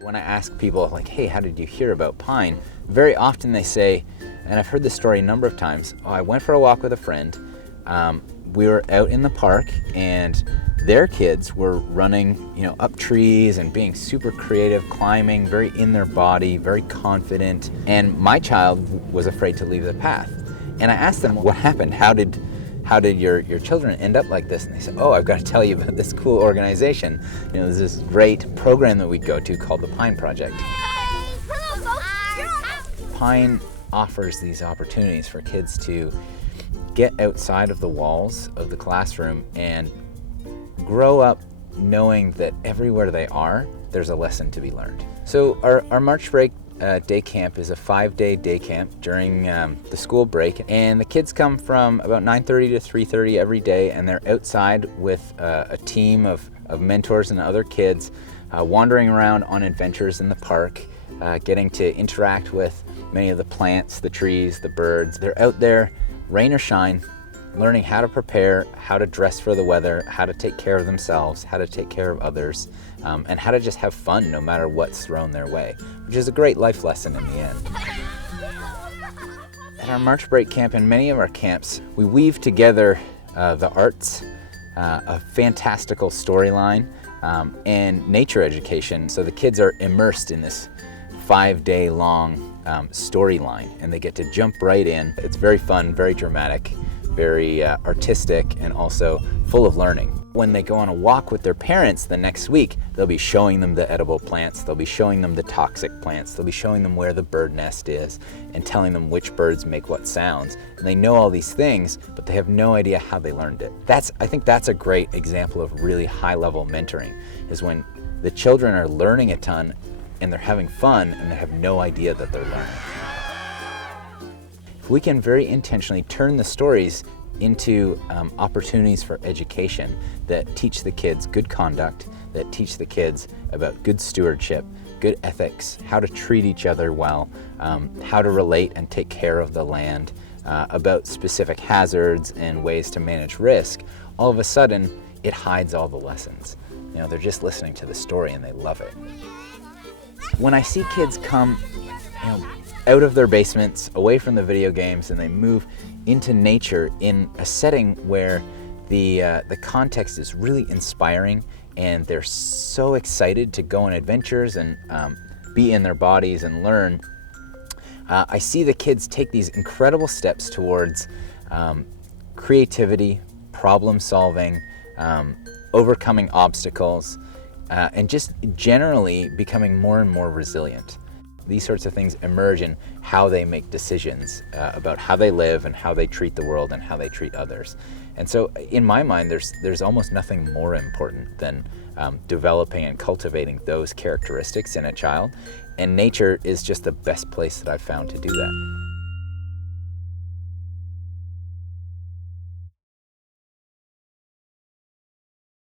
When I ask people, like, hey, how did you hear about p.i.n.e? Very often they say, and I've heard this story a number of times, oh, I went for a walk with a friend. We were out in the park and their kids were running, up trees and being super creative, climbing, very in their body, very confident. And my child was afraid to leave the path. And I asked them, what happened? How did your children end up like this? And they said, oh, I've got to tell you about this cool organization. There's this great program that we go to called the p.i.n.e. Project. p.i.n.e. offers these opportunities for kids to get outside of the walls of the classroom and grow up knowing that everywhere they are, there's a lesson to be learned. So our March break day camp is a 5-day day camp during the school break, and the kids come from about 9:30 to 3:30 every day, and they're outside with a team of mentors and other kids wandering around on adventures in the park, getting to interact with many of the plants, the trees, the birds. They're out there, rain or shine, learning how to prepare, how to dress for the weather, how to take care of themselves, how to take care of others, and how to just have fun no matter what's thrown their way, which is a great life lesson in the end. At our March break camp and many of our camps, we weave together the arts, a fantastical storyline, and nature education. So the kids are immersed in this 5-day long storyline, and they get to jump right in. It's very fun, very dramatic, very artistic, and also full of learning. When they go on a walk with their parents the next week, they'll be showing them the edible plants, they'll be showing them the toxic plants, they'll be showing them where the bird nest is, and telling them which birds make what sounds. And they know all these things, but they have no idea how they learned it. I think that's a great example of really high-level mentoring, is when the children are learning a ton and they're having fun and they have no idea that they're learning. If we can very intentionally turn the stories into opportunities for education that teach the kids good conduct, that teach the kids about good stewardship, good ethics, how to treat each other well, how to relate and take care of the land, about specific hazards and ways to manage risk, all of a sudden it hides all the lessons. They're just listening to the story and they love it. When I see kids come out of their basements, away from the video games, and they move into nature in a setting where the context is really inspiring and they're so excited to go on adventures and be in their bodies and learn, I see the kids take these incredible steps towards creativity, problem solving, overcoming obstacles, and just generally becoming more and more resilient. These sorts of things emerge in how they make decisions about how they live and how they treat the world and how they treat others. And so in my mind, there's almost nothing more important than developing and cultivating those characteristics in a child. And nature is just the best place that I've found to do that.